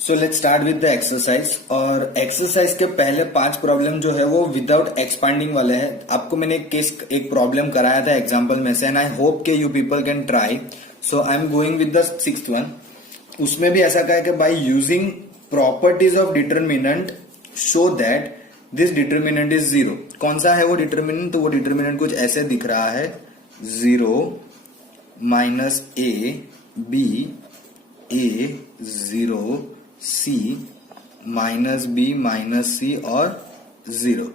So let's start with the exercise. और exercise के पहले 5 प्रॉब्लम जो है वो विदाउट एक्सपांडिंग वाले हैं। आपको मैंने एक प्रॉब्लम कराया था एग्जांपल में से, एंड आई होप के you people can try. So I am going with the 6th one. उसमें भी ऐसा कहा है कि by using properties of determinant show that this determinant is 0। कौन सा है वो डिटरमिनेंट? तो वो डिटरमिनेंट कुछ ऐसे दिख रहा है, 0 minus a b, a 0 c minus b minus c और 0।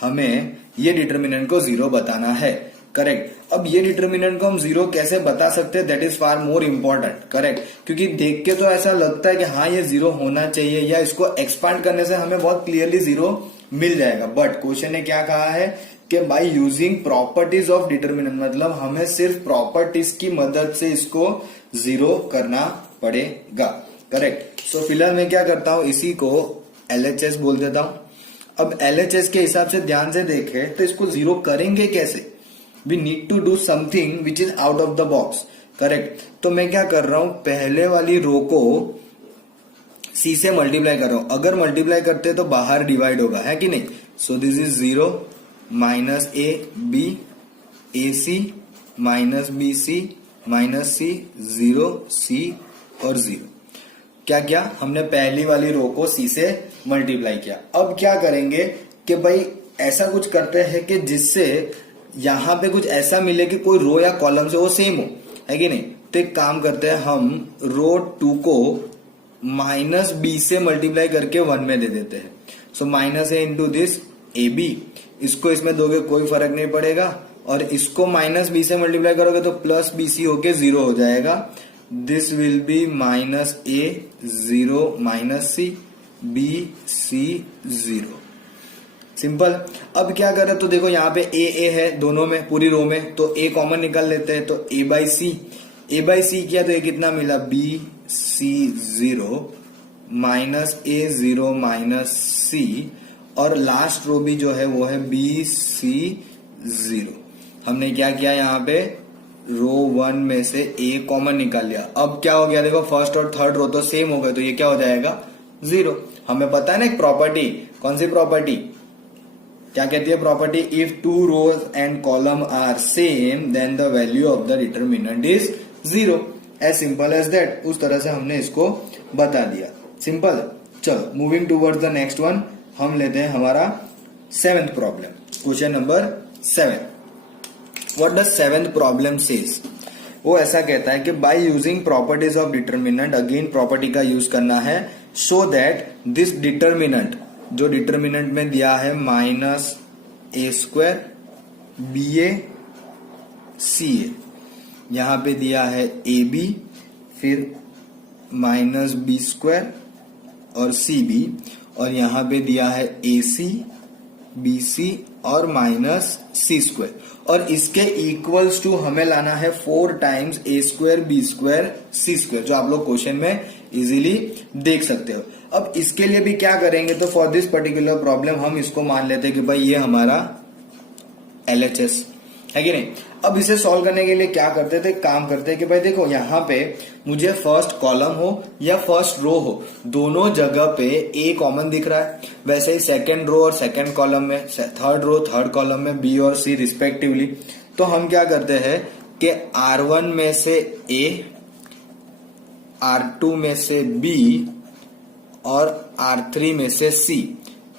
हमें ये डिटरमिनेंट को 0 बताना है। करेक्ट। अब ये डिटरमिनेंट को हम 0 कैसे बता सकते हैं, that is far more important. Correct. क्योंकि देख के तो ऐसा लगता है कि हाँ ये 0 होना चाहिए, या इसको एक्सपांड करने से हमें बहुत क्लियरली 0 मिल जाएगा। बट क्वेश्चन ने क्या कहा है कि by using properties of determinant, मतलब हमें सिर्फ प्रॉपर्टीज की मदद से इसको 0 करना पड़ेगा। करेक्ट। सो फिलहाल मैं क्या करता हूं, इसी को LHS बोल देता हूं। अब LHS के हिसाब से ध्यान से देखें तो इसको 0 करेंगे कैसे? We need to do something which is out of the box. Correct. तो मैं क्या कर रहा हूं, पहले वाली रो को C से मल्टीप्लाई कर रहा हूं। अगर मल्टीप्लाई करते तो बाहर डिवाइड होगा, है कि नहीं? So this is 0 minus a b, a c minus b c minus c, 0 c और 0। क्या किया हमने? पहली वाली रो को C से मल्टीप्लाई किया। अब क्या करेंगे कि भाई ऐसा कुछ करते हैं कि जिससे यहां पे कुछ ऐसा मिले कि कोई रो या कॉलम से वो सेम हो, है कि नहीं? तो एक काम करते हैं, हम रो 2 को माइनस बी से मल्टीप्लाई करके 1 में दे देते हैं। So minus a into this a b, इसको इसमें दोगे कोई फर्क नहीं पड़ेगा, और इसको माइनस बी से मल्टीप्लाई करोगे तो प्लस बी सी होके 0 हो जाएगा। This will be minus a 0 minus c, b c 0। Simple. अब क्या करें, तो देखो यहाँ पे ए है दोनों में, पूरी रो में, तो ए कॉमन निकाल लेते हैं। तो ए बाई सी किया तो ये कितना मिला, B c 0 minus a 0 minus c, और लास्ट रो भी जो है वो है बी सी 0। हमने क्या किया, यहाँ पे रो 1 में से ए कॉमन निकाल लिया। अब क्या हो गया, देखो फर्स्ट और थर्ड रो तो सेम हो गए, तो ये क्या हो जाएगा, 0। हमें पता है ना एक प्रॉपर्टी, कौन सी प्रॉपर्टी, क्या कहती है property? If 2 rows and column are same then the value of the determinant is 0। As simple as that. उस तरह से हमने इसको बता दिया। सिंपल। चलो moving towards the next one, हम लेते हैं हमारा 7th problem, question number 7। What the 7th problem says? वो ऐसा कहता है कि by using properties of determinant, again property का यूज करना है, सो दैट दिस डिटरमिनेंट, जो डिटरमिनेंट में दिया है minus A square B a c ए, यहां पे दिया है ए बी, फिर माइनस बी स्क्वायर और सी बी, और यहां पे दिया है ए सी बी सी और माइनस सी स्क्वायर, और इसके इक्वल्स टू हमें लाना है 4 टाइम्स ए square b square c square, जो आप लोग क्वेश्चन में इजीली देख सकते हो। अब इसके लिए भी क्या करेंगे, तो फॉर दिस पर्टिकुलर प्रॉब्लम हम इसको मान लेते हैं कि भाई ये हमारा LHS है कि नहीं। अब इसे सॉल्व करने के लिए क्या करते थे, काम करते हैं कि भाई देखो यहाँ पे मुझे फर्स्ट कॉलम हो या फर्स्ट रो हो, दोनों जगह पे ए कॉमन दिख रहा है। वैसे ही सेकंड रो और सेकंड कॉलम में, थर्ड रो थर्ड कॉलम में बी और सी रिस्पेक्टिवली। तो हम क्या करते हैं कि R1 में से ए, R2 में से बी और R3 में से सी,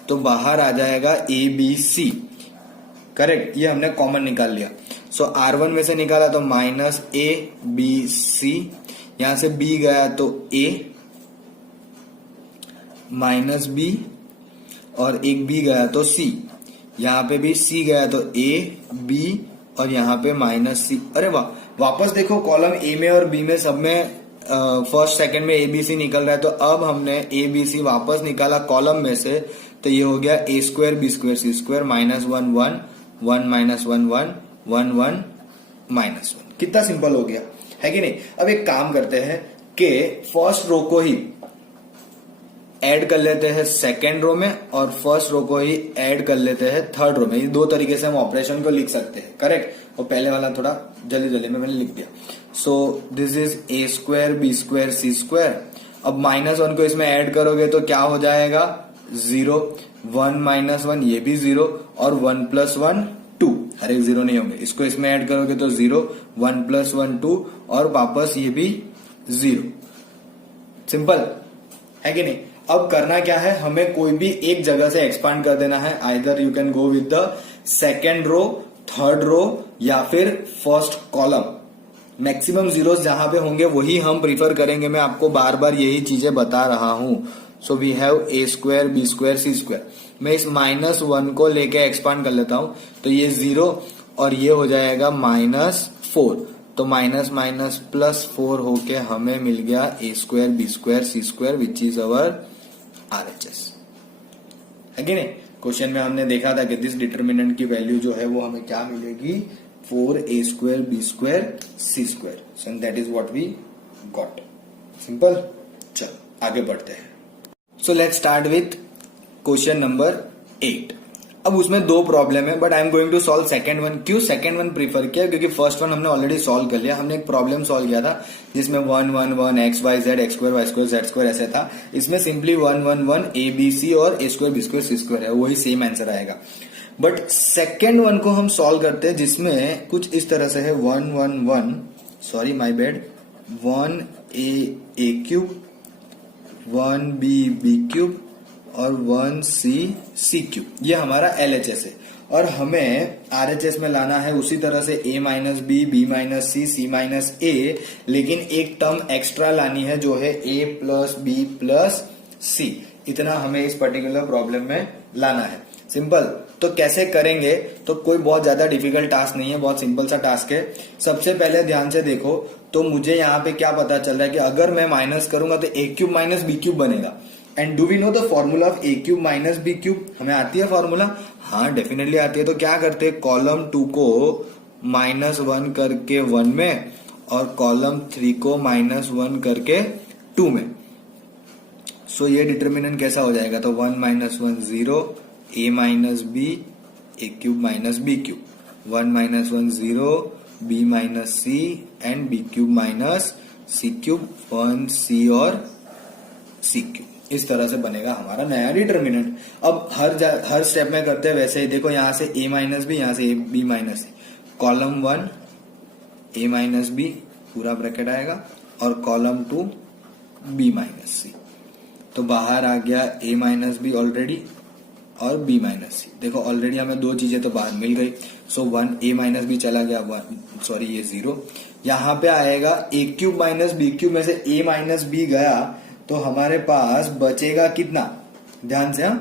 तो बाहर आ जाएगा ए बी सी। करेक्ट। ये हमने कॉमन निकाल लिया। सो R1 में से निकाला तो माइनस ए बी सी, यहां से बी गया तो ए माइनस बी, और एक बी गया तो सी, यहां पे भी सी गया तो ए बी, और यहां पे माइनस सी। अरे वाह, वापस देखो कॉलम ए में और बी में सब में फर्स्ट सेकंड में ए बी सी निकल रहा है। तो अब हमने ए बी सी वापस निकाला कॉलम में से, तो ये हो गया ए square b square c square minus 1 1 1 minus 1 1 1 1 minus 1। कितना सिंपल हो गया, है कि नहीं। अब एक काम करते हैं कि फर्स्ट रो को ही ऐड कर लेते हैं सेकेंड रो में, और फर्स्ट रो को ही ऐड कर लेते हैं थर्ड रो में। ये 2 तरीके से हम ऑपरेशन को लिख सकते हैं। करेक्ट। और पहले वाला थोड़ा जल्दी जल्दी में मैंने लिख दिया। So this is a square b square c square अब -1 को इसमें ऐड करोगे तो क्या हो जाएगा 0, 1 - 1 ये भी 0 और 1 + 1 2, हर एक 0 नहीं होंगे। इसको इसमें ऐड करोगे तो 0, 1 + 1 2 और वापस ये भी 0। सिंपल है कि नहीं। अब करना क्या है, हमें कोई भी एक जगह से एक्सपांड कर देना है। Either you can go with the second row, third row या फिर फर्स्ट कॉलम। मैक्सिमम जीरोस जहां पे होंगे वही हम प्रीफर करेंगे। मैं आपको बार बार यही चीजें बता रहा हूं। So we have a² b² c²। मैं इस -1 को लेके एक्सपांड कर लेता हूं तो ये 0 और ये हो जाएगा -4। तो माइनस +4 होके हमें मिल गया a² b² c² which is our RHS, है कि नहीं। क्वेश्चन में हमने देखा था कि दिस डिटर्मिनेंट की वैल्यू जो है वो हमें क्या मिलेगी 4a² b² c²। So that is what we got. Simple. चलो आगे बढ़ते हैं। So let's start with question number 8। अब उसमें 2 प्रॉब्लम है but I am going to solve second one. क्यों सेकंड वन प्रीफर किया, क्योंकि फर्स्ट वन हमने ऑलरेडी सॉल्व कर लिया। हमने एक प्रॉब्लम सॉल्व किया था जिसमें 1 1 1 x y z x² y² z² ऐसे था। इसमें सिंपली 1 1 1 a b c और a² b² c² है, वही सेम आंसर आएगा। बट सेकेंड वन को हम सॉल्व करते हैं जिसमें कुछ इस तरह से है 1 1 1 sorry my bad 1 a³ 1 b³ और 1 c³ ये हमारा LHS है। और हमें RHS में लाना है उसी तरह से a - b b - c c - a, लेकिन एक टर्म एक्स्ट्रा लानी है जो है a + b + c। इतना हमें इस पर्टिकुलर प्रॉब्लम में लाना है। सिंपल। तो कैसे करेंगे, तो कोई बहुत ज्यादा डिफिकल्ट टास्क नहीं है, बहुत सिंपल सा टास्क है। सबसे पहले ध्यान से देखो तो मुझे यहाँ पे क्या पता चल रहा है कि अगर मैं माइनस करूंगा तो a³ - b³ बनेगा। And do we know the formula of a³ - b³? हमें आती है फॉर्मूला? हाँ डेफिनेटली आती है। तो क्या करते हैं, कॉलम 2 को -1 करके 1 में और कॉलम 3 को -1 करके 2 में। सो ये डिटर्मिनेंट कैसा हो जाएगा, तो 1 - 1 0 a - b a³ - b³, 1 - 1 0 b - c and b³ - c³, 1 c और c³। इस तरह से बनेगा हमारा नया डिटर्मिनेंट। अब हर स्टेप में करते हैं वैसे ही। देखो यहां से a - b, यहां से b - c। Column 1 a - b पूरा ब्रैकेट आएगा और कॉलम 2 b - c। तो बाहर आ गया a - b ऑलरेडी और b - c। देखो ऑलरेडी हमें 2 चीजें तो बाहर मिल गई। सो 1 a - b चला गया, 1 सॉरी ये 0। यहां पे आएगा a³ - b³ में से a - b गया तो हमारे पास बचेगा कितना, ध्यान से। हम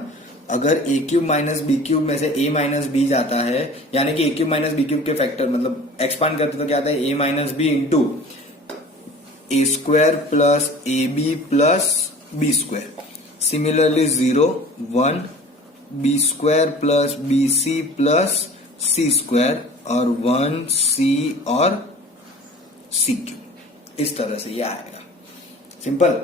अगर a³ - b³ में से a - b जाता है, यानी कि a³ - b³ के फैक्टर मतलब एक्सपांड करते तो क्या आता है a - b into a² plus ab plus b²। Similarly 0 1 b² plus bc plus c² और 1 c और c³। इस तरह से ये आएगा। सिंपल।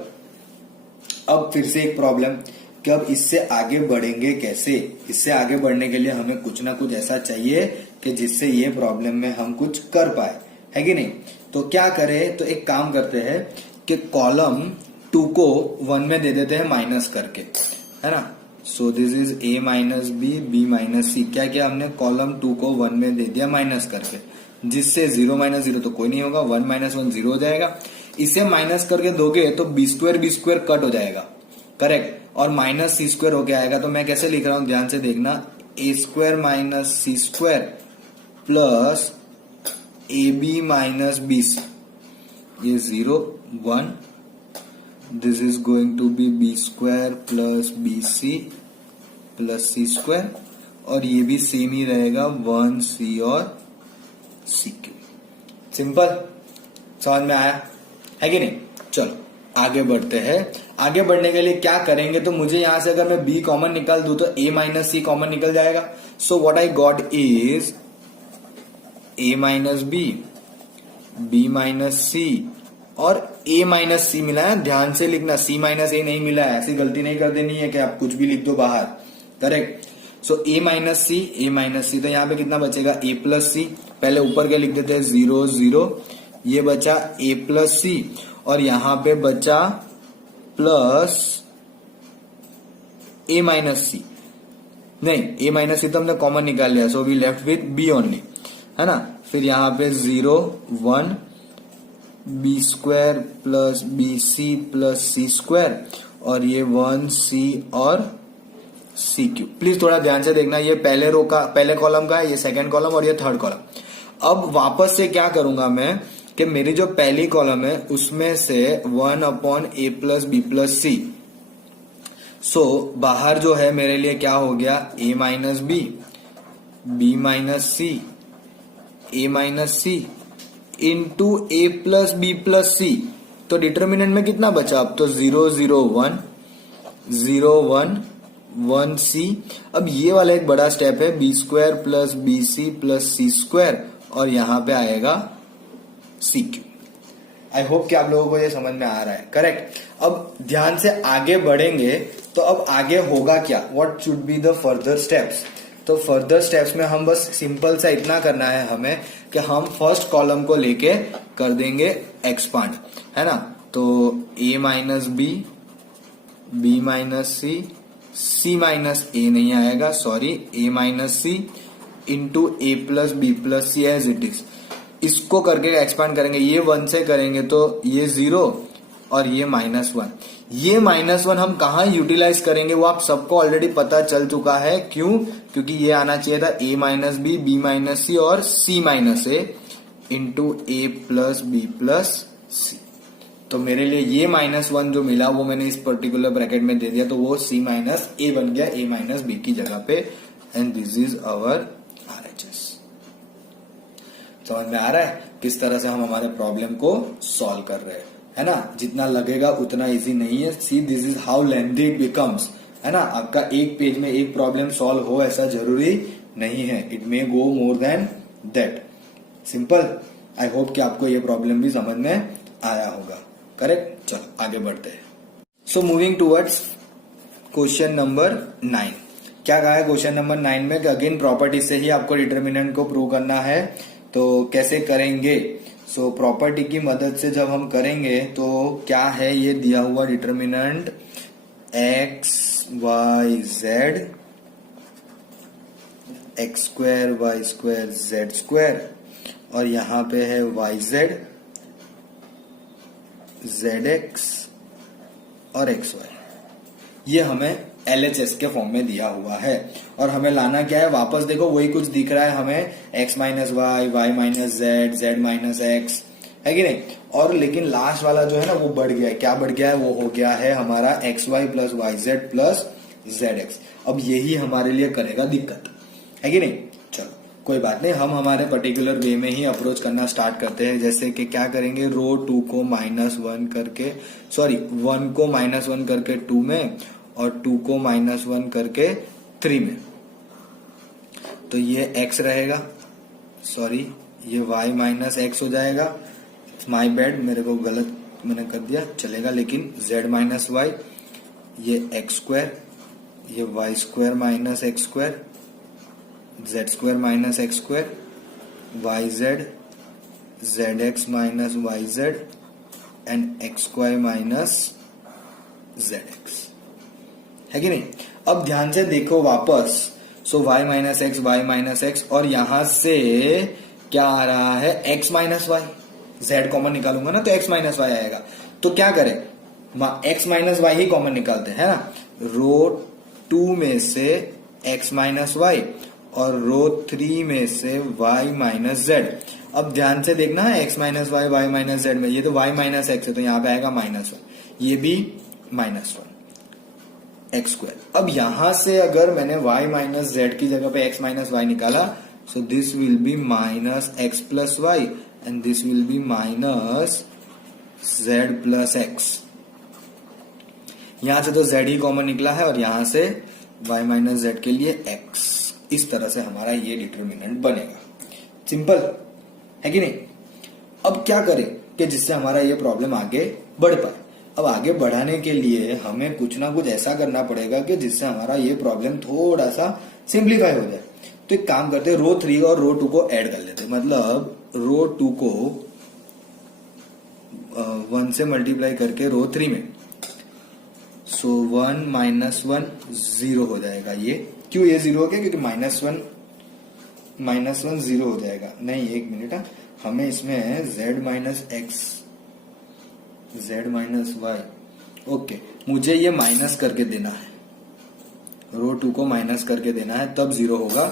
अब फिर से एक प्रॉब्लम कि अब इससे आगे बढ़ेंगे कैसे। इससे आगे बढ़ने के लिए हमें कुछ ना कुछ ऐसा चाहिए कि जिससे ये प्रॉब्लम में हम कुछ कर पाए, है कि नहीं। तो क्या करें, तो एक काम करते हैं कि कॉलम 2 को 1 में दे देते हैं माइनस करके, है ना। सो this is a - b b - c। क्या किया हमने, कॉलम 2 को 1 में दे दिया माइनस करके, जिससे 0 - 0 तो कोई नहीं होगा, 1 - 1 0 हो जाएगा। इसे माइनस करके दोगे तो b² कट हो जाएगा, करेक्ट, और -c² होके आएगा। तो मैं कैसे लिख रहा हूं, ध्यान से देखना, a² - c² plus ab - bc। ये 0 1, this is going to be b² plus bc plus c², और ये भी सेम ही रहेगा 1 c और c³। सिंपल। समझ में आया, है कि नहीं। चलो आगे बढ़ते हैं। आगे बढ़ने के लिए क्या करेंगे, तो मुझे यहां से अगर मैं b कॉमन निकाल दूं तो a - c कॉमन निकल जाएगा। सो what I got is a - b b - c और a - c मिला है। ध्यान से लिखना, c - a नहीं मिला है। ऐसी गलती नहीं कर देनी है कि आप कुछ भी लिख दो बाहर, करेक्ट। सो a - c, तो यहां पे कितना बचेगा a + c। पहले ऊपर के लिख देते हैं 0 0, ये बचा a + c और यहां पे बचा प्लस ए माइनस सी, नहीं ए माइनस सी तो हमने कॉमन निकाल लिया, so we left with b only, है ना। फिर यहां पे 0 1 b square plus b c plus c square, और ये 1 सी और सी क्यूब। प्लीज थोड़ा ध्यान से देखना, ये पहले रो का पहले कॉलम का है, ये सेकंड कॉलम और ये थर्ड कॉलम। अब वापस से क्या करूंगा मैं कि मेरी जो पहली कॉलम है उसमें से 1 अपॉन ए प्लस बी प्लस सी, सो बाहर जो है मेरे लिए क्या हो गया, ए minus b minus C, A minus c into a plus B plus सी। तो डिटर्मिनेंट में कितना बचा अब, तो 0 0 1 0 1 1 सी। अब ये वाला एक बड़ा स्टेप है, b square plus b c plus c square, और यहां पे आएगा सी क्यू। आई होप कि आप लोगों को ये समझ में आ रहा है, करेक्ट। अब ध्यान से आगे बढ़ेंगे तो अब आगे होगा क्या, what should be the further steps. तो फर्दर स्टेप्स में हम बस सिंपल सा इतना करना है हमें कि हम फर्स्ट कॉलम को लेके कर देंगे एक्सपांड, है ना। तो a minus b minus c minus a नहीं आएगा, sorry, a minus c into a plus B plus c as it is. इसको करके एक्सपांड करेंगे, ये 1 से करेंगे तो ये 0 और ये -1। ये -1 हम कहा यूटिलाइज करेंगे वो आप सबको ऑलरेडी पता चल चुका है, क्यों, क्योंकि ये आना चाहिए था a minus b minus c और c minus a into a plus B plus सी। तो मेरे लिए ये -1 जो मिला वो मैंने इस पर्टिकुलर ब्रैकेट में दे दिया, तो वो c माइनस ए बन गया a माइनस बी की जगह पे, and this is our RHS। समझ में आ रहा है किस तरह से हम हमारे प्रॉब्लम को सॉल्व कर रहे हैं, है ना। जितना लगेगा उतना इजी नहीं है। See this is how lengthy it becomes, है ना। आपका एक पेज में एक प्रॉब्लम सॉल्व हो ऐसा जरूरी नहीं है, it may go more than that, simple. I hope कि आपको ये प्रॉब्लम भी समझ में आया होगा, करेक्ट। चलो आगे बढ़ते हैं। So moving towards question number 9। क्या कहा है क्वेश्चन नंबर 9 में कि अगेन प्रॉपर्टी से ही आपको डिटर्मिनेंट को प्रूव करना है, तो कैसे करेंगे। सो प्रॉपर्टी की मदद से जब हम करेंगे तो क्या है, ये दिया हुआ determinant x y z x square y square z square, और यहां पे है yz zx और xy। ये हमें LHS के फॉर्म में दिया हुआ है, और हमें लाना क्या है, वापस देखो वही कुछ दिख रहा है हमें, x minus y, y minus z, z minus x, है कि नहीं। और लेकिन लास्ट वाला जो है ना वो बढ़ गया है, क्या बढ़ गया है, वो हो गया है हमारा x y plus y z plus z x. अब यही हमारे लिए करेगा दिक्कत, है कि नहीं। चलो कोई बात नहीं, हम हमारे पर्टिकुलर वे में ही अप्रोच करना स्टार्ट करते हैं। जैसे कि क्या करेंगे, रो 2 को -1 करके, सॉरी 1 को -1 करके 2 में, और 2 को -1 करके 3 में। तो ये x रहेगा, सॉरी ये y माइनस एक्स हो जाएगा, माई बैड, मेरे को गलत मैंने कर दिया, चलेगा। लेकिन z माइनस वाई, ये x स्क्वायर, ये y square minus x square, z square minus x square, y z, z x minus y z, and x y minus z x, है कि नहीं। अब ध्यान से देखो वापस, सो y माइनस एक्स, और यहां से क्या आ रहा है, x minus y, z common निकालूंगा ना तो x माइनस वाई आएगा। तो क्या करें, x minus why he common निकालते हैं, है ना। रो 2 में से x माइनस वाई और रो 3 में से y माइनस जेड। अब ध्यान से देखना है, x minus y, y minus z में, ये तो y माइनस एक्स है तो यहाँ पे आएगा -1, ये भी -1 एक्स स्क्वायर। अब यहां से अगर मैंने y माइनस जेड की जगह पे x माइनस वाई निकाला, so this will be minus x plus y, and this will be minus z plus x. यहां से तो z ही कॉमन निकला है, और यहां से y माइनस जेड के लिए x। इस तरह से हमारा ये डिटर्मिनेंट बनेगा, सिंपल, है कि नहीं। अब क्या करें कि जिससे हमारा ये प्रॉब्लम आगे बढ़ पाए। अब आगे बढ़ाने के लिए हमें कुछ ना कुछ ऐसा करना पड़ेगा कि जिससे हमारा ये प्रॉब्लम थोड़ा सा सिंप्लीफाई हो जाए। तो एक काम करते हैं, रो 3 और रो 2 को ऐड कर लेते हैं। मतलब रो 2 को 1 से मल्टीप्लाई करके रो 3 में, सो 1 माइनस 1 0 हो जाएगा। ये क्यों ये 0 हो गया? क्योंकि माइनस वन 0 हो जाएगा। नहीं, एक मिनट, हमें इसमें z minus x, z minus y, okay, मुझे ये माइनस करके देना है, रो 2 को माइनस करके देना है, तब 0 होगा।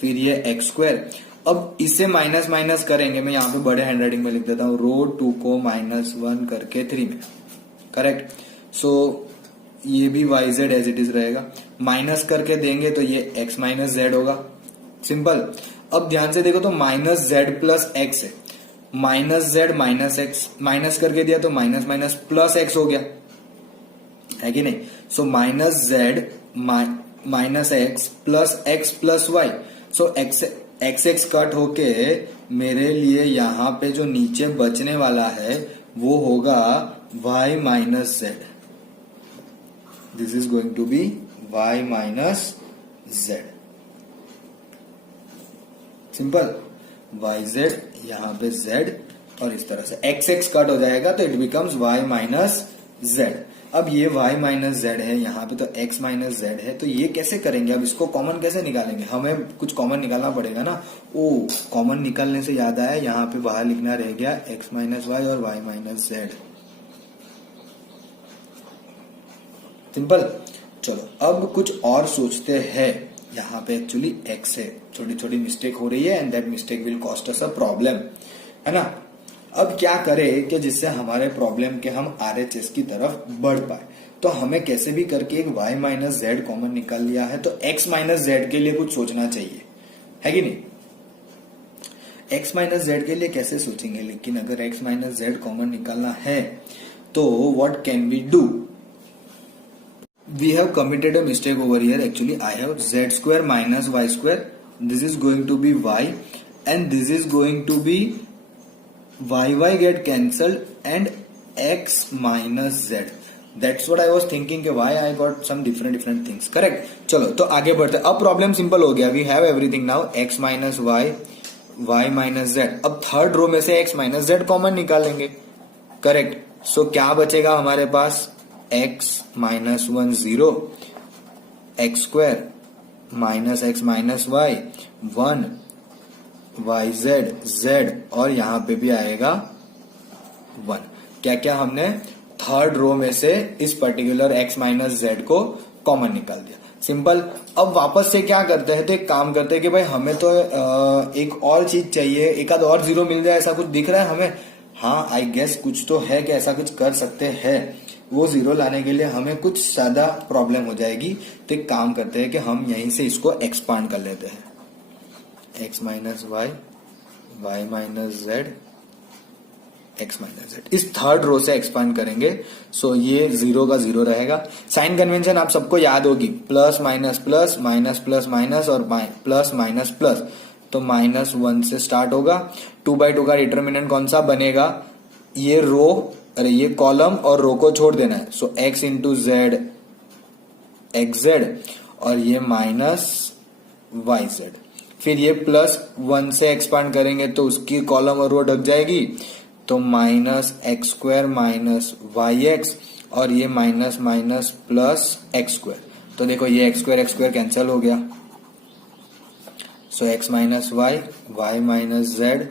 फिर ये एक्स स्क्वायर, अब इसे माइनस माइनस करेंगे, मैं यहाँ पे बड़े हैंडराइटिंग में लिख देता हूं, रो 2 को माइनस 1 करके 3 में, करेक्ट। सो ये भी y z as it is रहेगा, माइनस करके देंगे तो ये एक्स माइनस जेड होगा, सिंपल। अब ध्यान से देखो तो माइनस जेड प्लस एक्स है, minus z minus x, minus करके दिया तो माइनस माइनस प्लस एक्स हो गया, है कि नहीं। So minus z minus x plus y, so x cut होके मेरे लिए यहाँ पे जो नीचे बचने वाला है वो होगा y minus z, this is going to be y minus z, simple. Y z, यहाँ पे z, और इस तरह से एक्स कट हो जाएगा तो it becomes y minus Z. अब ये y माइनस जेड है, यहाँ पे तो x माइनस जेड है, तो ये कैसे करेंगे? अब इसको कॉमन कैसे निकालेंगे? हमें कुछ कॉमन निकालना पड़ेगा ना। ओ, कॉमन निकालने से याद आया, यहाँ पे बाहर लिखना रह गया x माइनस वाई और y माइनस जेड, सिंपल। चलो अब कुछ और सोचते हैं। यहाँ पे एक्चुअली x है, छोटी छोटी मिस्टेक हो रही है, and that mistake will cost us a problem, है ना। अब क्या करें कि जिससे हमारे प्रॉब्लम के हम RHS की तरफ बढ़ पाए? तो हमें कैसे भी करके एक y माइनस जेड कॉमन निकाल लिया है, तो x माइनस जेड के लिए कुछ सोचना चाहिए, है कि नहीं। x माइनस जेड के लिए कैसे सोचेंगे? लेकिन अगर x माइनस जेड कॉमन निकालना है तो what can we do? We have committed a mistake over here. Actually, I have z square minus y square. This is going to be y, and this is going to be y get cancelled and x minus z. That's what I was thinking कि why I got some different things. Correct? चलो तो आगे बढ़ते। अब problem simple हो गया। We have everything now. x minus y minus z. अब third row में से x minus z कॉमन निकालेंगे, करेक्ट। सो क्या बचेगा हमारे पास? x minus 1 0, x square minus x minus y 1, y z z, और यहां पे भी आएगा 1। क्या क्या हमने थर्ड रो में से इस पर्टिकुलर x माइनस जेड को कॉमन निकाल दिया, सिंपल। अब वापस से क्या करते हैं? तो एक काम करते हैं कि भाई हमें तो एक और चीज चाहिए, एक आध और जीरो मिल जाए, ऐसा कुछ दिख रहा है हमें? हाँ, आई गेस कुछ तो है कि ऐसा कुछ कर सकते हैं। वो जीरो लाने के लिए हमें कुछ ज्यादा प्रॉब्लम हो जाएगी, तो एक काम करते हैं कि हम यहीं से इसको एक्सपांड कर लेते हैं। x minus y, y minus z, x minus z, इस थर्ड रो से एक्सपांड करेंगे। सो ये जीरो का जीरो रहेगा। साइन कन्वेंशन आप सबको याद होगी, plus minus plus, minus plus minus, और प्लस माइनस प्लस, तो माइनस 1 से स्टार्ट होगा। 2/2 का डिटर्मिनेंट कौन सा बनेगा? ये रो, अरे ये कॉलम और रो को छोड़ देना है। सो x into Z x Z, और ये माइनस वाई जेड। फिर ये प्लस 1 से एक्सपांड करेंगे तो उसकी कॉलम और रो ढक जाएगी, तो minus x square minus y x, और ये minus minus plus x square. तो देखो ये एक्स स्क्वायर कैंसिल हो गया। So x minus y minus z,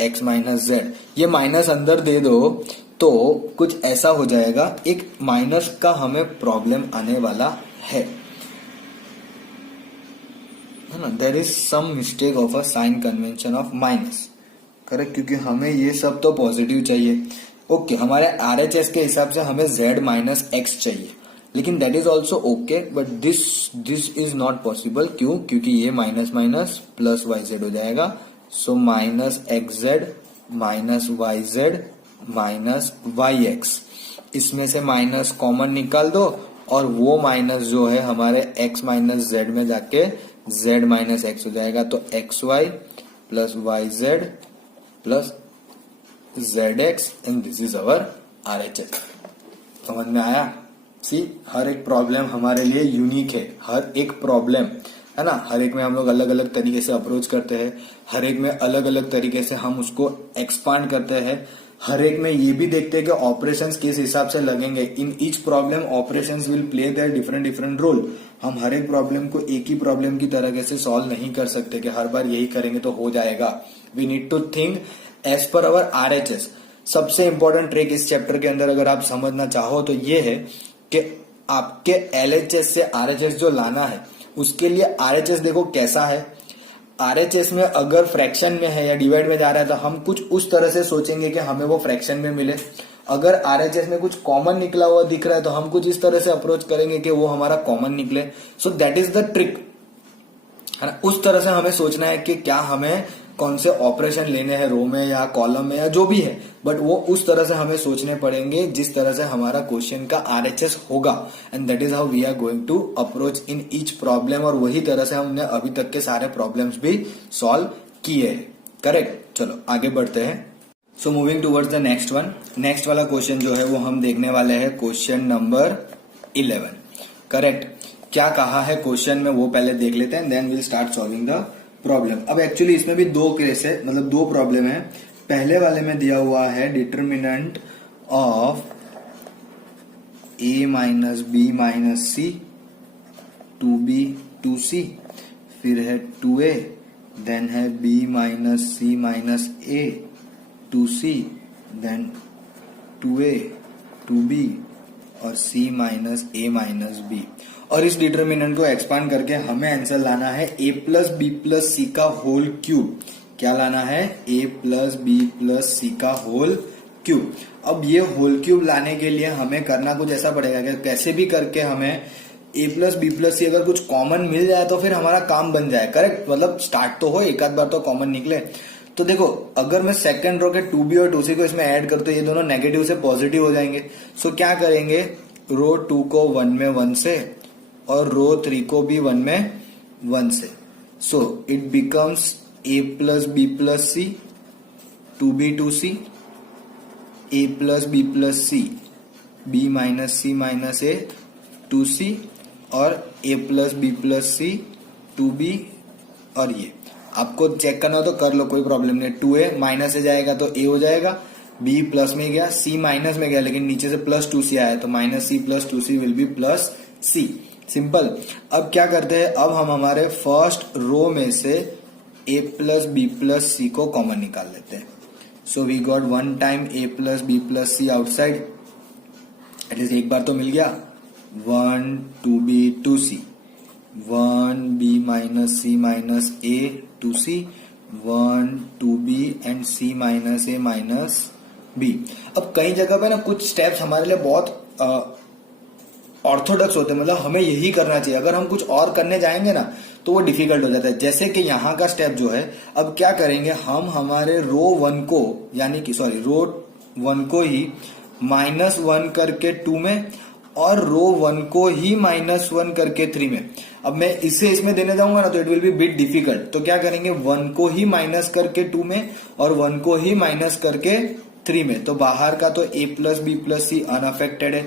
x minus z, ये माइनस अंदर दे दो तो कुछ ऐसा हो जाएगा, एक माइनस का हमें प्रॉब्लम आने वाला है ना। There is some mistake of a sign convention of minus, correct, क्योंकि हमें ये सब तो पॉजिटिव चाहिए। ओके, हमारे RHS के हिसाब से हमें z माइनस एक्स चाहिए, लेकिन that is also okay, but this is not possible. क्यों? क्योंकि ये minus minus plus y z हो जाएगा। So minus x z minus y z minus y x, इसमें से माइनस कॉमन निकाल दो, और वो माइनस जो है हमारे x माइनस जेड में जाके z माइनस एक्स हो जाएगा। तो x y plus y z plus z x, and this is our RHS। समझ में आया? सी, हर एक प्रॉब्लम हमारे लिए यूनिक है, हर एक प्रॉब्लम, है ना। हर एक में हम लोग अलग अलग तरीके से अप्रोच करते हैं, हर एक में अलग अलग तरीके से हम उसको एक्सपांड करते हैं, हर एक में ये भी देखते हैं कि ऑपरेशंस किस हिसाब से लगेंगे। In each problem operations will play their different different role. हम हर एक प्रॉब्लम को एक ही प्रॉब्लम की तरह से सॉल्व नहीं कर सकते कि हर बार यही करेंगे तो हो जाएगा। We need to think as per our RHS। सबसे इंपॉर्टेंट ट्रिक इस चैप्टर के अंदर अगर आप समझना चाहो तो ये है कि आपके LHS से RHS जो लाना है उसके लिए RHS देखो कैसा है। RHS में अगर फ्रैक्शन में है या डिवाइड में जा रहा है तो हम कुछ उस तरह से सोचेंगे कि हमें वो फ्रैक्शन में मिले। अगर RHS में कुछ कॉमन निकला हुआ दिख रहा है तो हम कुछ इस तरह से अप्रोच करेंगे कि वो हमारा कॉमन निकले। सो दैट इज द ट्रिक, है ना। उस तरह से हमें सोचना है कि क्या हमें कौन से ऑपरेशन लेने हैं रो में या कॉलम में या जो भी है, बट वो उस तरह से हमें सोचने पड़ेंगे जिस तरह से हमारा क्वेश्चन का RHS होगा। And that is how we are going to approach in each problem. और वही तरह से हमने अभी तक के सारे प्रॉब्लम्स भी सॉल्व किए हैं। करेक्ट। चलो आगे बढ़ते हैं। So moving towards the next one. Next वाला क्वेश्चन जो है वो हम देखने वाले हैं क्वेश्चन नंबर 11। करेक्ट। क्या कहा है क्वेश्चन में वो पहले देख लेते हैं, then will start solving the problem. अब एक्चुअली इसमें भी दो केस है, मतलब दो प्रॉब्लम है। पहले वाले में दिया हुआ है determinant of a minus b minus c 2b 2c, फिर है 2a, देन है b minus c minus a 2c, then 2a 2b और c minus a minus b। और इस डिटर्मिनेंट को एक्सपांड करके हमें आंसर लाना है a प्लस बी प्लस सी का होल क्यूब। क्या लाना है? a प्लस बी प्लस सी का होल क्यूब। अब ये होल क्यूब लाने के लिए हमें करना कुछ ऐसा पड़ेगा कि कैसे भी करके हमें a प्लस बी प्लस सी अगर कुछ कॉमन मिल जाए तो फिर हमारा काम बन जाए। करेक्ट, मतलब स्टार्ट तो हो, एक आध बार तो कॉमन निकले। तो देखो अगर मैं सेकंड रो के 2b और 2c को इसमें ऐड करता हूं, ये दोनों नेगेटिव से पॉजिटिव हो जाएंगे। सो क्या करेंगे, रो 2 को 1 में 1 से और रो 3 को भी 1 में 1 से। So it becomes a plus B plus c 2b 2c, a plus B plus c b minus c minus a 2c और a plus B plus c 2b। और ये आपको चेक करना हो तो कर लो, कोई प्रॉब्लम नहीं। 2a माइनस से जाएगा तो a हो जाएगा, b प्लस में गया, c माइनस में गया लेकिन नीचे से प्लस 2c आया तो minus c plus 2c will be plus c। Simple. अब क्या करते हैं, अब हम हमारे फर्स्ट रो में से a plus B plus c को कॉमन निकाल लेते हैं। So we got 1 time a plus B plus c outside, at least एक बार तो मिल गया। 1 2b 2c, 1b minus c minus a 2c, 1 2b and c minus a minus b। अब कई जगह पे ना कुछ स्टेप्स हमारे लिए बहुत ऑर्थोडॉक्स होते हैं, मतलब हमें यही करना चाहिए। अगर हम कुछ और करने जाएंगे ना तो वो डिफिकल्ट हो जाता है। जैसे कि यहाँ का स्टेप जो है, अब क्या करेंगे हम हमारे रो 1 को यानी कि रो 1 को ही -1 करके 2 में और रो 1 को ही -1 करके 3 में। अब मैं इसे इसमें देने जाऊंगा ना तो it will be bit difficult. तो क्या करेंगे, 1 को ही माइनस करके 2 में और 1 को ही माइनस करके 3 में। तो बाहर का तो a plus B plus c unaffected है,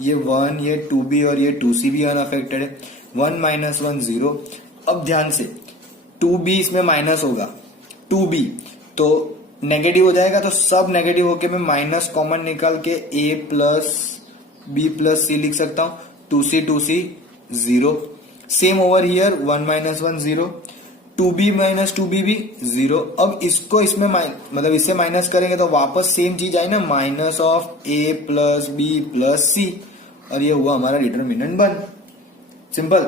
ये 1 ये 2b और ये 2c भी अनअफेक्टेड है। 1 माइनस 1 0। अब ध्यान से 2b इसमें माइनस होगा, 2b तो नेगेटिव हो जाएगा, तो सब नेगेटिव होके मैं माइनस कॉमन निकाल के a प्लस बी प्लस सी लिख सकता हूं। 2c 0। Same over here 1 minus 1 0, 2b minus 2b भी 0। अब इसको इसमें मतलब इससे माइनस करेंगे तो वापस सेम चीज आई ना, minus of a plus B plus सी, और ये हुआ हमारा डिटरमिनेंट 1। सिंपल।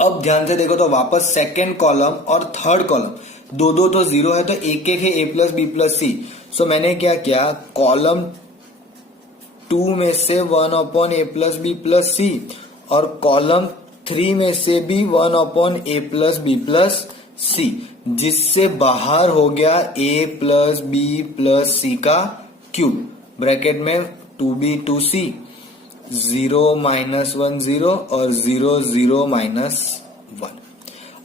अब ध्यान से देखो तो वापस सेकेंड कॉलम और थर्ड कॉलम दो दो तो 0 है, तो एक एक है a plus B plus C. So मैंने क्या किया, कॉलम 2 में से 1 upon a plus B plus सी और कॉलम 3 में से भी 1 upon a plus B plus C, जिससे बाहर हो गया a प्लस बी प्लस सी का क्यूब। ब्रैकेट में 2b 2c, 0 माइनस 1 0 और 0 0 माइनस 1।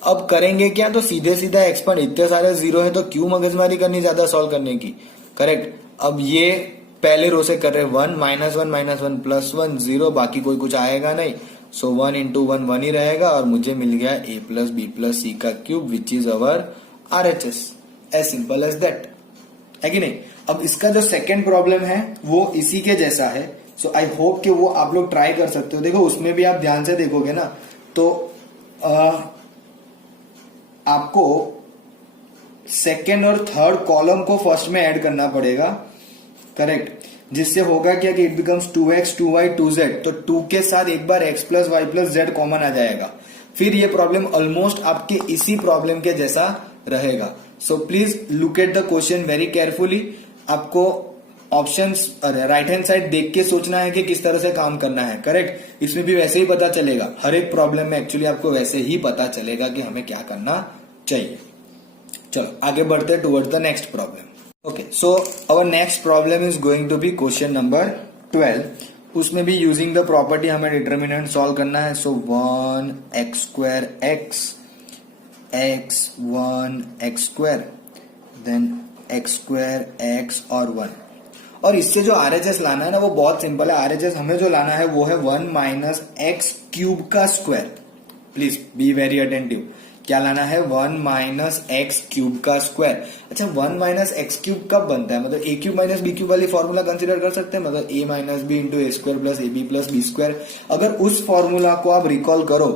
अब करेंगे क्या, तो सीधे सीधा एक्सपांड, इतने सारे 0 है तो क्यों मगजमारी करनी ज्यादा सॉल्व करने की। करेक्ट। अब ये पहले रो से कर रहे 1 माइनस 1 प्लस 1 0, बाकी कोई कुछ आएगा नहीं। सो 1 इंटू 1 1 ही रहेगा और मुझे मिल गया a प्लस बी प्लस सी का cube which is our RHS। As simple as that, है कि नहीं। अब इसका जो सेकंड प्रॉब्लम है वो इसी के जैसा है, सो आई होप कि वो आप लोग ट्राई कर सकते हो। देखो उसमें भी आप ध्यान से देखोगे ना तो आपको सेकेंड और थर्ड कॉलम को फर्स्ट में ऐड करना पड़ेगा, करेक्ट, जिससे होगा क्या कि it becomes 2x 2y 2z, तो 2 के साथ एक बार x plus Y plus Z common आ जाएगा। फिर ये प्रॉब्लम ऑलमोस्ट आपके इसी प्रॉब्लम के जैसा रहेगा। So please look at the question very carefully. आपको ऑप्शंस राइट हैंड साइड देख के सोचना है कि किस तरह से काम करना है, करेक्ट। इसमें भी वैसे ही पता चलेगा, हर एक प्रॉब्लम में एक्चुअली आपको वैसे ही पता चलेगा कि हमें क्या करना चाहिए। चलो आगे बढ़ते हैं towards the next problem. Okay, so our next problem is going to be question number 12। उसमें भी यूजिंग द प्रॉपर्टी हमें डिटर्मिनेंट सॉल्व करना है। सो 1x square x 1x square then x square x और 1। और इससे जो RHS लाना है ना वो बहुत सिंपल है। RHS हमें जो लाना है वो है 1 माइनस एक्स क्यूब का square. Please be very attentive. क्या लाना है? 1 माइनस एक्स क्यूब का स्क्वायर। अच्छा, 1 माइनस एक्स क्यूब कब बनता है? मतलब A cube minus B cube वाली फॉर्मूला कंसिडर कर सकते हैं, मतलब A minus B into A square plus A B plus B square. अगर उस फॉर्मूला को आप रिकॉल करो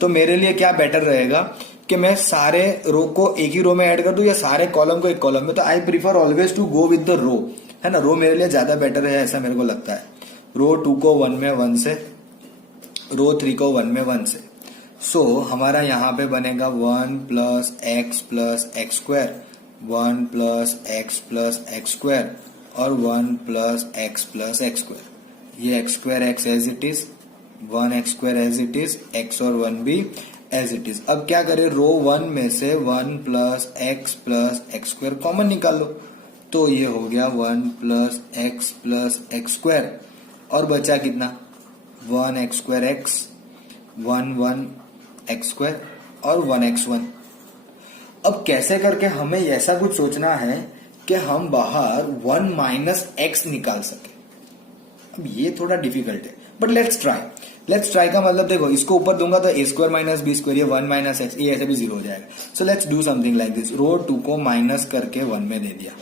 तो मेरे लिए क्या बेटर रहेगा कि मैं सारे रो को एक ही रो में ऐड कर दूं या सारे कॉलम को एक कॉलम में। तो I prefer always to go with the row, है ना। रो मेरे लिए ज्यादा बेटर है, ऐसा मेरे को लगता है। रो 2 को 1 में 1 से, रो 3 को 1 में 1 से। सो हमारा यहां पे बनेगा 1 plus x square, 1 plus x square और 1 प्लस एक्स स्क्वायर। ये x square x as it is, 1 x square as it is, x और 1 भी एज इट इज। अब क्या करें, रो 1 में से 1 प्लस एक्स स्क्वायर कॉमन निकाल लो, तो ये हो गया 1 प्लस एक्स स्क्वायर और बचा कितना, 1 x square X, 1 x square और 1x1। अब कैसे करके हमें ऐसा कुछ सोचना है कि हम बाहर 1 माइनस एक्स निकाल सके। अब ये थोड़ा डिफिकल्ट है बट लेट्स ट्राई का मतलब देखो, इसको ऊपर दूंगा तो ए स्क्वायर माइनस बी स्क्वायर, ये 1 माइनस एक्स, ये ऐसे भी 0 हो जाएगा। So let's do something like this. Row 2 को माइनस करके 1 में दे दिया,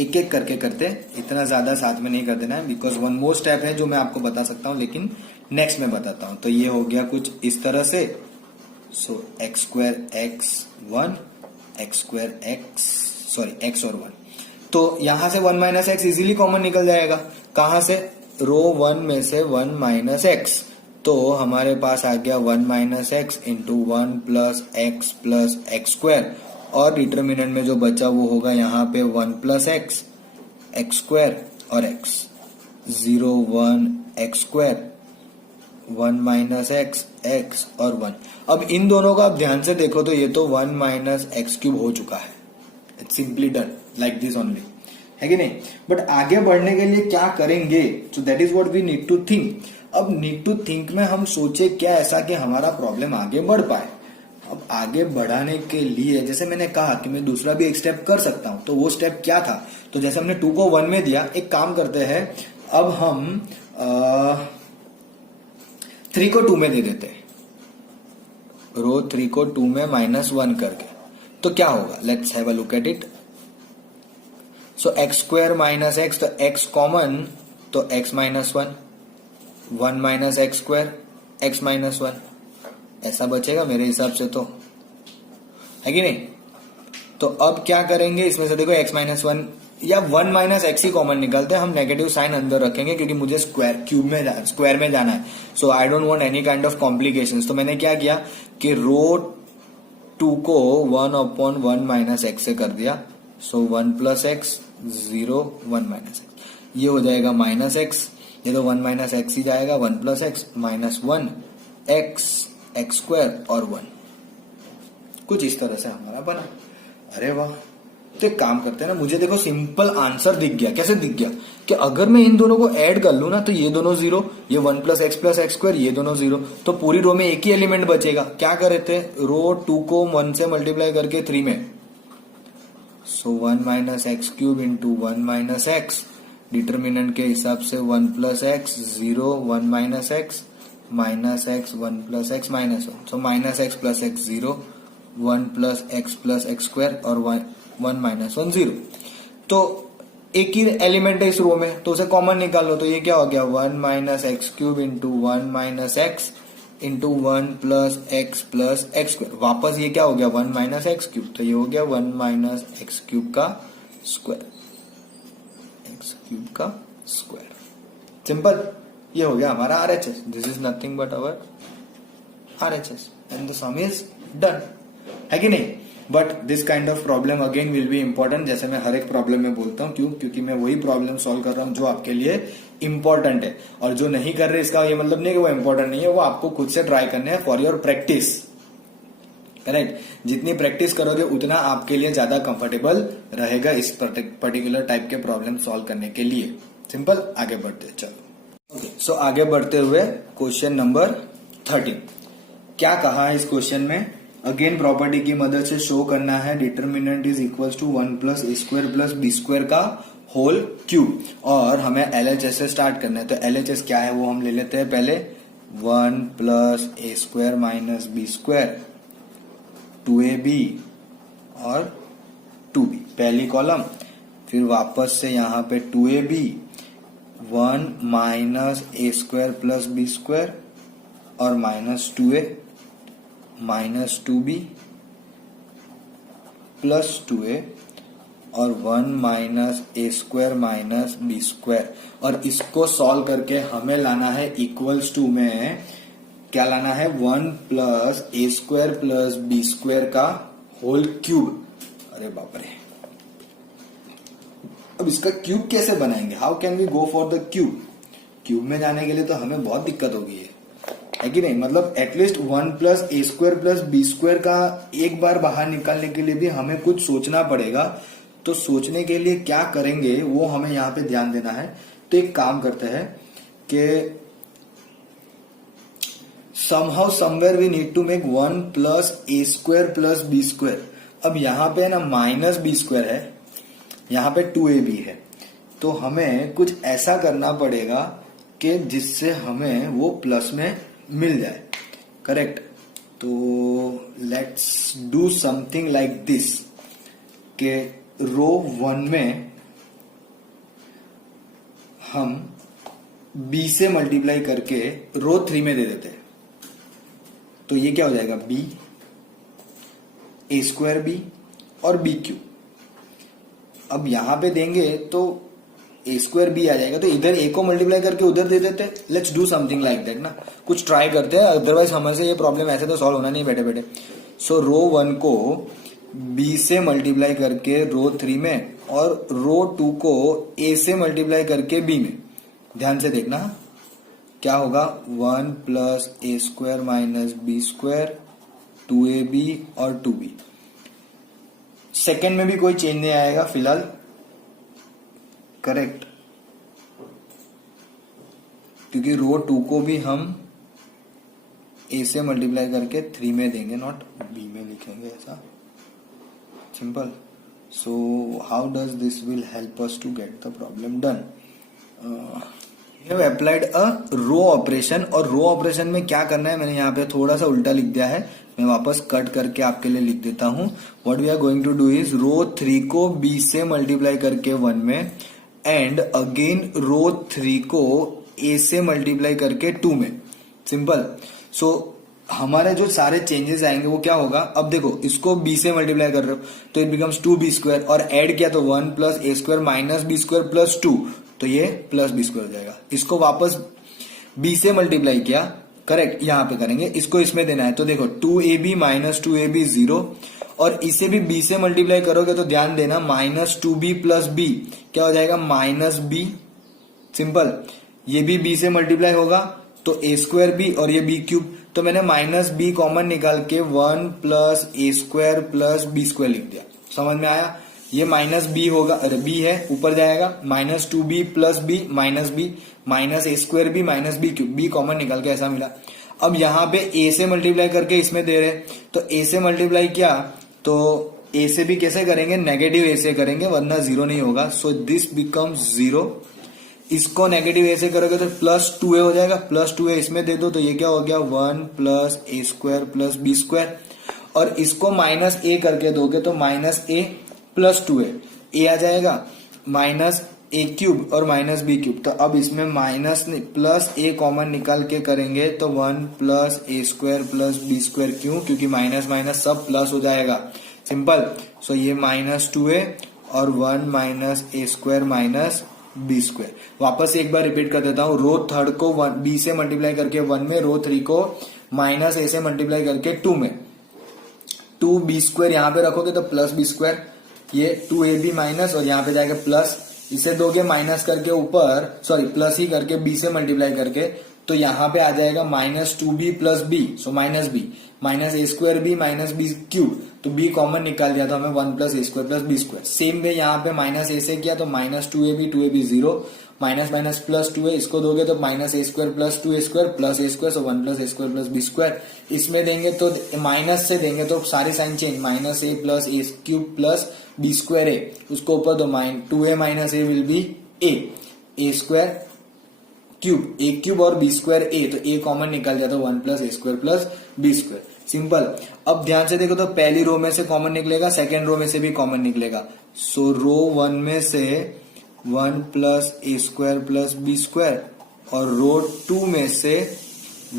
एक एक करके करते, इतना ज्यादा साथ में नहीं कर देना है बिकॉज 1 मोर स्टेप है जो मैं आपको बता सकता हूं लेकिन नेक्स्ट में बताता हूं। तो ये हो गया कुछ इस तरह से। So X square X 1, x square X, sorry X और 1। तो यहां से 1 माइनस एक्स इजिली कॉमन निकल जाएगा। कहां से? रो 1 में से 1 माइनस एक्स, तो हमारे पास आ गया 1 minus x into 1 plus x square और डिटर्मिनेंट में जो बचा वो होगा यहाँ पे 1 प्लस एक्स स्क्वायर और x, 0 1 x square, 1 minus x और 1। अब इन दोनों का आप ध्यान से देखो तो ये तो 1 माइनस एक्स क्यूब हो चुका है। It's simply done like this only, है कि नहीं। बट आगे बढ़ने के लिए क्या करेंगे, so that is what we need to think. अब नीड टू थिंक में हम सोचे क्या ऐसा कि हमारा प्रॉब्लम आगे बढ़ पाए। अब आगे बढ़ाने के लिए जैसे मैंने कहा कि मैं दूसरा भी एक स्टेप कर सकता हूं, तो वो स्टेप क्या था? तो जैसे हमने 2 को 1 में दिया, एक काम करते हैं, अब हम 3 को 2 में दे देते हैं, रो 3 को 2 में -1 करके। तो क्या होगा, let's have a look at it. So X square minus x, तो एक्स कॉमन, तो x minus 1, 1 minus x square x minus 1, ऐसा बचेगा मेरे हिसाब से, तो है कि नहीं। तो अब क्या करेंगे, इसमें से देखो x माइनस 1 या 1 माइनस एक्स ही कॉमन निकालते हैं। हम नेगेटिव साइन अंदर रखेंगे क्योंकि मुझे स्क्वायर में जाना है। So I don't want any kind of complications. तो मैंने क्या किया कि रो 2 को 1/1 माइनस एक्स से कर दिया। सो 1 प्लस एक्स, 0 1 माइनस एक्स, ये हो जाएगा माइनस एक्स, ये तो 1 माइनस एक्स ही जाएगा, 1 plus x minus 1 x square और 1। कुछ इस तरह से हमारा बना। अरे वाह, तो एक काम करते हैं ना, मुझे देखो सिंपल आंसर दिख गया। कैसे दिख गया कि अगर मैं इन दोनों को ऐड कर लूं ना, तो ये दोनों 0, ये 1 प्लस एक्स स्क्वायर, ये दोनों 0, तो पूरी रो में एक ही एलिमेंट बचेगा। क्या करे थे, रो 2 को 1 से मल्टीप्लाई करके 3 में, सो 1 minus X cube into 1 minus x, determinant के हिसाब से 1 plus x, 0 1 minus x 1 plus x minus 1, सो minus x plus x 0, 1 plus x square और 1 माइनस 1 0। तो एक ही एलिमेंट है इस रो में, तो उसे कॉमन निकालो, तो ये क्या हो गया 1 minus X cube into 1 minus x into 1 plus x square. वापस ये क्या हो गया 1 माइनस एक्स क्यूब, तो ये हो गया 1 माइनस एक्स क्यूब का स्क्वायर, एक्स क्यूब का स्क्वायर। सिंपल, ये हो गया हमारा RHS. This is nothing but our RHS and the some is done, है कि नहीं। But this kind of problem again will be important, जैसे मैं हर एक प्रॉब्लम में बोलता हूँ। क्यों? क्योंकि मैं वही प्रॉब्लम सॉल्व कर रहा हूँ जो आपके लिए इंपॉर्टेंट है, और जो नहीं कर रहे इसका ये मतलब नहीं कि वो इंपॉर्टेंट नहीं है, वो आपको खुद से ट्राई करने हैं फॉर योर प्रैक्टिस। करेक्ट, जितनी प्रैक्टिस करोगे उतना आपके लिए ज्यादा कंफर्टेबल रहेगा इस पर्टिकुलर टाइप के प्रॉब्लम सॉल्व करने के लिए। सिंपल, आगे बढ़ते चलो। सो आगे बढ़ते हुए क्वेश्चन नंबर 13, क्या कहा है इस क्वेश्चन में? अगेन प्रॉपर्टी की मदद से शो करना है determinant is equal to 1 plus A square plus B square का होल क्यूब, और हमें एलएचएस से स्टार्ट करना है। तो एलएचएस क्या है वो हम ले लेते हैं पहले। 1 प्लस ए square minus B square 2ab और 2b, पहली कॉलम। फिर वापस से यहां पे 2ab 1 माइनस ए स्क्वायर प्लस बी स्क्वायर और minus 2a minus 2b plus 2a और 1 माइनस ए स्क्वायर माइनस बी स्क्वायर। और इसको सॉल्व करके हमें लाना है इक्वल्स टू में, क्या लाना है 1 प्लस ए स्क्वायर प्लस बी स्क्वायर का होल क्यूब। अरे बाप रे, अब इसका क्यूब कैसे बनाएंगे? How can we go for the cube? Cube में जाने के लिए तो हमें बहुत दिक्कत होगी, है कि नहीं। मतलब एटलीस्ट 1 प्लस ए स्क्वायर प्लस बी स्क्वायर का एक बार बाहर निकालने के लिए भी हमें कुछ सोचना पड़ेगा। तो सोचने के लिए क्या करेंगे वो हमें यहाँ पे ध्यान देना है। तो एक काम करते हैं कि somehow somewhere we need to make 1 plus A square plus B square. अब यहाँ पे ना माइनस बी स्क्वायर है, यहाँ पे 2ab है, तो हमें कुछ ऐसा करना पड़ेगा कि जिससे हमें वो प्लस में मिल जाए। करेक्ट, तो let's do something like this के रो 1 में हम b से मल्टीप्लाई करके रो 3 में दे देते हैं। तो ये क्या हो जाएगा b ए स्क्वायर b और b क्यूब। अब यहां पे देंगे तो ए स्क्वायर बी आ जाएगा, तो इधर ए को मल्टीप्लाई करके उधर दे देते हैं। Let's do something like that ना, कुछ ट्राई करते हैं, अदरवाइज हमसे ये प्रॉब्लम ऐसे तो सॉल्व होना नहीं बैठे बैठे। सो रो 1 को बी से मल्टीप्लाई करके रो 3 में और रो 2 को ए से मल्टीप्लाई करके बी में। ध्यान से देखना क्या होगा 1 प्लस ए square minus B square 2ab और 2b। सेकेंड में भी कोई चेंज नहीं आएगा फिलहाल। करेक्ट, क्योंकि रो 2 को भी हम ए से मल्टीप्लाई करके 3 में देंगे, नॉट बी में लिखेंगे ऐसा। Simple. So how does this will help us to get the problem done? Have applied a row operation, और रो ऑपरेशन में क्या करना है मैंने यहाँ पे थोड़ा सा उल्टा लिख दिया है, मैं वापस कट करके आपके लिए लिख देता हूं। What we are going to do is row 3 को बी से मल्टीप्लाई करके 1 में एंड अगेन रो 3 को ए से मल्टीप्लाई करके 2 में। सिंपल। सो हमारे जो सारे चेंजेस आएंगे वो क्या होगा, अब देखो इसको b से मल्टीप्लाई कर रहे हो तो इट बिकम्स 2b स्क्वायर, और ऐड किया तो 1 प्लस ए square minus B square plus 2, तो ये प्लस बी स्क्वायर हो जाएगा। इसको वापस b से मल्टीप्लाई किया, करेक्ट, यहां पे करेंगे, इसको इसमें देना है, तो देखो 2ab माइनस 2ab 0, और इसे भी b से मल्टीप्लाई करोगे तो ध्यान देना माइनस 2b प्लस b क्या हो जाएगा माइनस b। सिंपल। ये भी b से मल्टीप्लाई होगा तो ए स्क्वायर बी और ये b क्यूब, तो मैंने माइनस b कॉमन निकाल के 1 प्लस ए स्क्वायर प्लस बी स्क्वायर लिख दिया। समझ में आया? ये माइनस b होगा, अरे b है ऊपर जाएगा, minus 2b plus b minus b minus ए square B minus B cube, b common निकाल के ऐसा मिला। अब यहाँ पे a से मल्टीप्लाई करके इसमें दे रहे, तो a से मल्टीप्लाई किया तो a से भी कैसे करेंगे, नेगेटिव a से करेंगे वरना 0 नहीं होगा। So this becomes 0। इसको नेगेटिव a से करोगे तो प्लस 2a हो जाएगा, प्लस 2a इसमें दे दो तो ये क्या हो गया 1 प्लस ए स्क्वायर प्लस बी स्क्वायर, और इसको माइनस a करके दोगे तो minus a plus 2a, a आ जाएगा, माइनस ए क्यूब और माइनस बी क्यूब, तो अब इसमें माइनस प्लस ए कॉमन निकाल के करेंगे तो 1 प्लस ए स्क्वायर प्लस बी स्क्वायर, क्यों? क्योंकि माइनस माइनस सब प्लस हो जाएगा, सिंपल। सो ये माइनस 2a और 1 माइनस ए स्क्वायर माइनस बी स्क्वायर। वापस एक बार रिपीट कर देता हूं, रो थर्ड को बी से मल्टीप्लाई करके 1 में, रो 3 को माइनस ए से मल्टीप्लाई करके 2 में। 2b स्क्वायर यहां पे रखोगे तो प्लस बी स्क्वायर, ये 2ab माइनस और यहां पे जाएगा प्लस, इसे दोगे माइनस करके ऊपर, सॉरी प्लस ही करके b से मल्टीप्लाई करके, तो यहां पे आ जाएगा minus 2b plus b, so minus b minus ए square B minus B cube, तो b कॉमन निकाल दिया तो हमें 1 प्लस ए square plus B square. Same way यहाँ पे माइनस ए से किया तो minus 2ab 0, minus minus plus 2a, इसको दोगे तो माइनस ए square plus 2a square plus ए स्क्वायर, सो 1 प्लस ए स्क्वायर प्लस बी स्क्वायर। इसमें देंगे तो माइनस से देंगे तो सारी sign change, minus A plus A cube plus B square A, उसको ऊपर दो 2a minus A will be A square cube, A cube और बी स्क्वायर ए, तो ए कॉमन निकल जाता है 1 प्लस ए square plus B square, simple. अब ध्यान से देखो तो पहली रो में से कॉमन निकलेगा, सेकेंड रो में से भी कॉमन निकलेगा, सो रो 1 में से 1 प्लस ए स्क्वायर प्लस बी स्क्वायर और रो 2 में से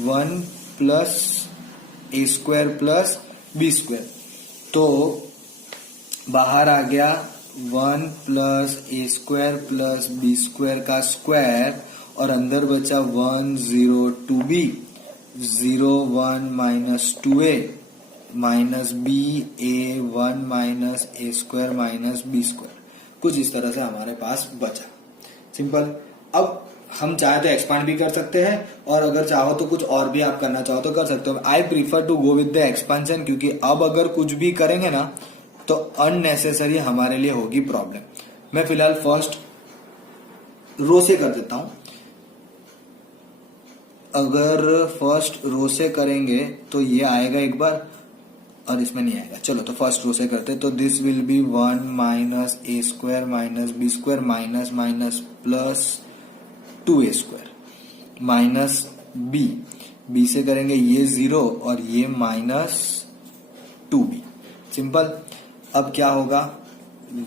1 प्लस ए स्क्वायर प्लस बी स्क्वायर, तो बाहर आ गया 1 प्लस ए स्क्वायर प्लस बी स्क्वायर का स्क्वायर और अंदर बचा 1 0 2b 0 1 minus 2a minus b a 1 minus A square minus B square, कुछ इस तरह से हमारे पास बचा, सिंपल। अब हम चाहे तो एक्सपांड भी कर सकते हैं और अगर चाहो तो कुछ और भी आप करना चाहो तो कर सकते हो। I prefer to go with the expansion, क्योंकि अब अगर कुछ भी करेंगे ना तो अननेसेसरी हमारे लिए होगी प्रॉब्लम। मैं फिलहाल फर्स्ट रो से कर देता हूं। अगर फर्स्ट रो से करेंगे तो ये आएगा एक बार और इसमें नहीं आएगा, चलो तो फर्स्ट रो से करते, तो this will be 1 minus A square minus B square minus minus plus 2a square minus b से करेंगे ये 0 और ये माइनस 2b, सिंपल। अब क्या होगा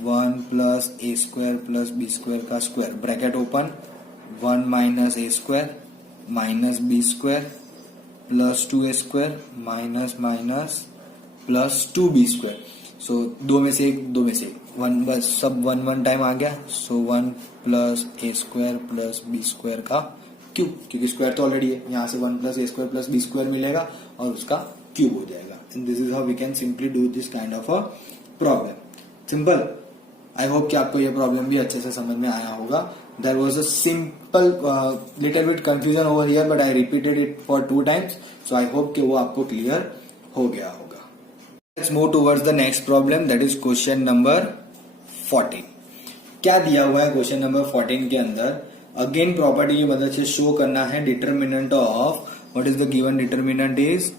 1 प्लस ए स्क्वायर प्लस बी स्क्वायर का स्क्वायर, ब्रैकेट ओपन, 1 माइनस ए square minus B square plus 2a square minus minus plus 2b square, so दो में से एक 1 बस सब 1 टाइम आ गया, सो 1 प्लस ए स्क्वायर प्लस बी स्क्वायर का क्यूब, क्योंकि स्क्वायर तो ऑलरेडी है, यहां से 1 प्लस ए स्क्वायर प्लस बी स्क्वायर मिलेगा और उसका क्यूब हो जाएगा। And this is how we can simply do this kind of a problem, simple. I hope कि आपको ये प्रॉब्लम भी अच्छे से समझ में आया होगा। There was a simple little bit confusion over here, but I repeated it for 2 times, so I hope कि वो आपको क्लियर हो गया होगा। Let's move towards the next problem, that is question number 14। क्या दिया हुआ है क्वेश्चन नंबर 14 के अंदर? अगेन प्रॉपर्टी की मदद से शो करना है determinant of, what is the given determinant is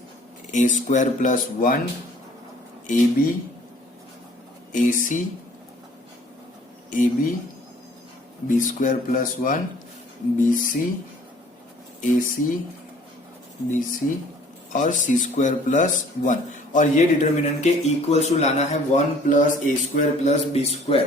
a square plus 1 a b a c a b square plus 1 b c a c b c और सी स्क्वायर प्लस 1, और ये determinant के equals to लाना है 1 plus A square plus B square,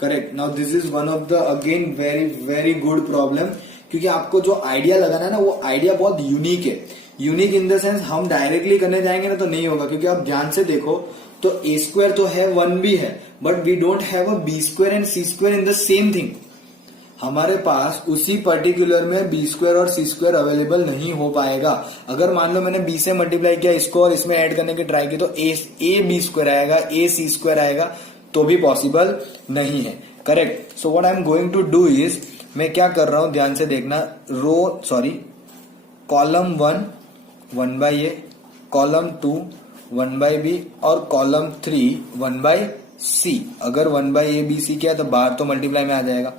correct. Now this is one of the again very very good problem, क्योंकि आपको जो idea लगाना है ना वो आइडिया बहुत यूनिक है। यूनिक इन द सेंस हम डायरेक्टली करने जाएंगे ना तो नहीं होगा, क्योंकि आप ध्यान से देखो तो ए स्क्वायर तो है 1 भी है, but we don't have a b square and c square in the same thing. हमारे पास उसी पर्टिकुलर में बी स्क्वायर और सी स्क्वायर अवेलेबल नहीं हो पाएगा। अगर मान लो मैंने बी से मल्टीप्लाई किया इसको और इसमें ऐड करने की ट्राई की तो ए बी स्क्वायर आएगा, ए सी स्क्वायर आएगा, तो भी पॉसिबल नहीं है, correct. So what I am going to do is, मैं क्या कर रहा हूं ध्यान से देखना, column 1 by a, column 2 1 by b और कॉलम 3 1 बाई सी। अगर 1 बाई ए बी सी किया तो बाहर तो मल्टीप्लाई में आ जाएगा,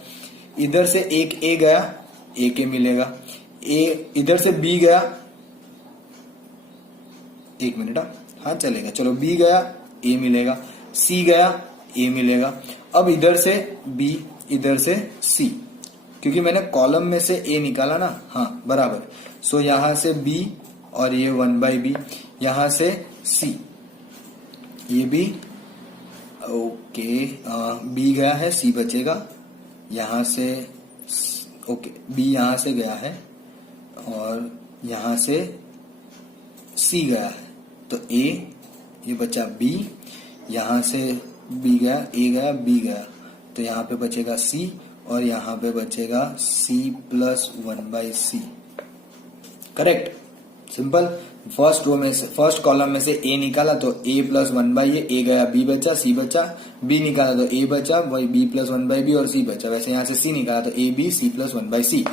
इधर से एक ए गया एक ए मिलेगा, ए इधर से बी गया, एक मिनट हाँ चलेगा, चलो बी गया ए मिलेगा, सी गया ए मिलेगा। अब इधर से बी इधर से सी, क्योंकि मैंने कॉलम में से ए निकाला ना, हाँ बराबर। सो यहां से बी और ये 1 बाई बी, यहां से सी, ये भी ओके, बी गया है सी बचेगा, यहां से ओके बी यहां से गया है और यहां से सी गया है, तो ए, ये बचा बी, यहां से बी गया, ए गया, बी गया, तो यहां पे बचेगा सी और यहां पे बचेगा c plus 1/c। Correct, simple. First row में से, फर्स्ट कॉलम में से ए निकाला तो ए प्लस 1/a, ए गया, बी बचा, सी बचा, बी निकाला तो ए बचा, वही बी प्लस 1/b और सी बचा। वैसे यहां से सी निकाला तो A B c plus 1/c।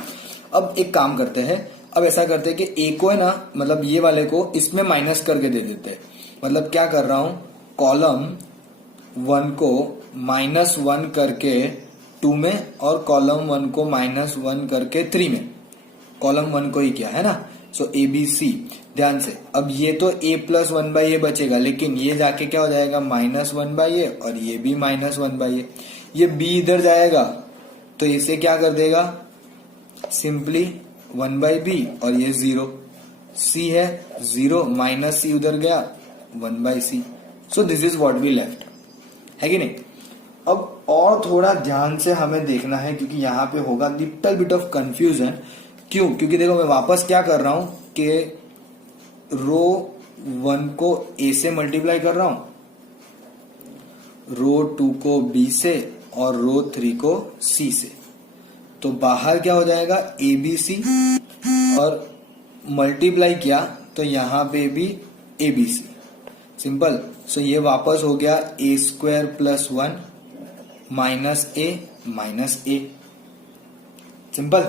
अब एक काम करते हैं, अब ऐसा करते हैं कि ए को है ना, मतलब ये वाले को इसमें माइनस करके दे देते हैं। मतलब क्या कर रहा हूं, कॉलम 1 को -1 करके 2 में और कॉलम 1 को -1 करके 3 में, कॉलम 1 को ही किया है ना। सो ए बी सी, ध्यान से। अब ये तो a प्लस 1/a बचेगा, लेकिन ये जाके क्या हो जाएगा, -1/a और ये भी -1/a। ये b इधर जाएगा तो इसे क्या कर देगा, सिंपली 1/b और ये 0, c है 0 माइनस c उधर गया 1/c। So this is what we left, है कि नहीं। अब और थोड़ा ध्यान से हमें देखना है, क्योंकि यहाँ पे होगा लिटिल बिट ऑफ कंफ्यूजन। क्यों, क्योंकि देखो मैं वापस क्या कर रहा हूं कि रो 1 को a से मल्टीप्लाई कर रहा हूं, रो 2 को b से और रो 3 को c से। तो बाहर क्या हो जाएगा, ए बी सी, और मल्टीप्लाई किया तो यहां पे भी ए बी सी, सिंपल। सो ये वापस हो गया a² प्लस 1 माइनस ए, सिंपल,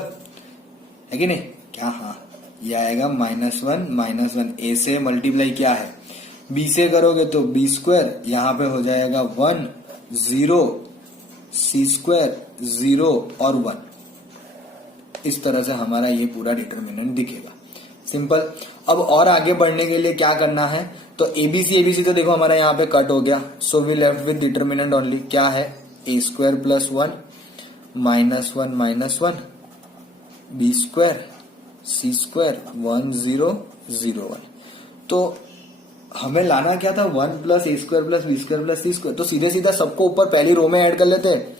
है कि नहीं। क्या, हाँ, ये आएगा -1 ए से मल्टीप्लाई क्या है, बी से करोगे तो b², यहां पे हो जाएगा 1 0 c² 0 और 1। इस तरह से हमारा ये पूरा डिटर्मिनेंट दिखेगा, सिंपल। अब और आगे बढ़ने के लिए क्या करना है, तो एबीसी तो देखो हमारा यहाँ पे कट हो गया। So we left with determinant only, क्या है, a² प्लस 1 -1 b² c² 1 0 0 1। तो हमें लाना क्या था, 1 plus a² plus b² plus c²। तो सीधे सीधा सबको ऊपर पहली रो में ऐड कर लेते हैं,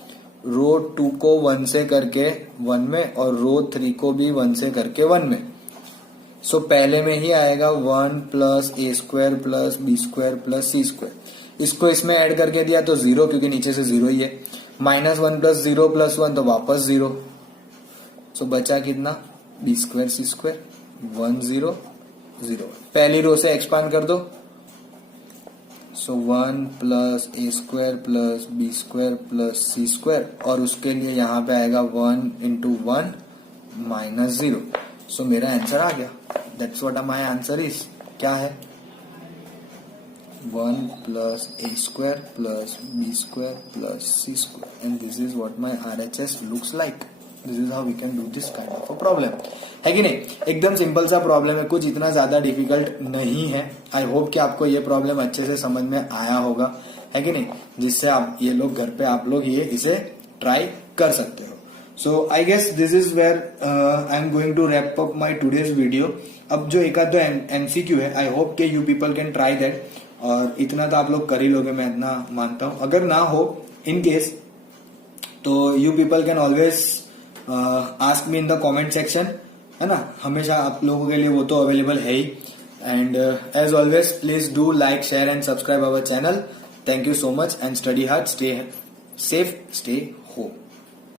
रो 2 को 1 से करके 1 में और रो 3 को भी 1 से करके 1 में। सो पहले में ही आएगा 1 plus a² plus b² plus c²। इसको इसमें ऐड करके दिया तो 0, क्योंकि नीचे से 0 ही है। -1 प्लस 0 प्लस 1 तो वापस 0। सो बचा कितना, b² c² 1 0 0। पहली रो से एक्सपांड कर दो, सो 1 plus a² plus b² plus c², और उसके लिए यहां पे आएगा 1 × 1 -0। सो मेरा आंसर आ गया, that's what my answer is. क्या है, 1 plus a² plus b² plus c², and this is what my RHS looks like. This is how we can do this kind of a problem, है कि नहीं। एकदम simple सा problem है, कुछ इतना ज्यादा डिफिकल्ट नहीं है। आई होप कि आपको ये प्रॉब्लम अच्छे से समझ में आया होगा, है कि नहीं, जिससे आप ये लोग घर पे आप लोग ये इसे ट्राई कर सकते हो। So I guess this is where I am going to wrap up my today's video. अब जो एक आध MCQ है, आई होप के you people can try that, और इतना तो आप लोग कर ही लोगे, मैं इतना मानता हूं। अगर ना हो इन केस, तो you people can always ask me in the comment section, है ना। हमेशा आप लोगों के लिए वो तो अवेलेबल है ही। And as always please do like, share and subscribe our channel. Thank you so much and study hard, stay safe, stay home.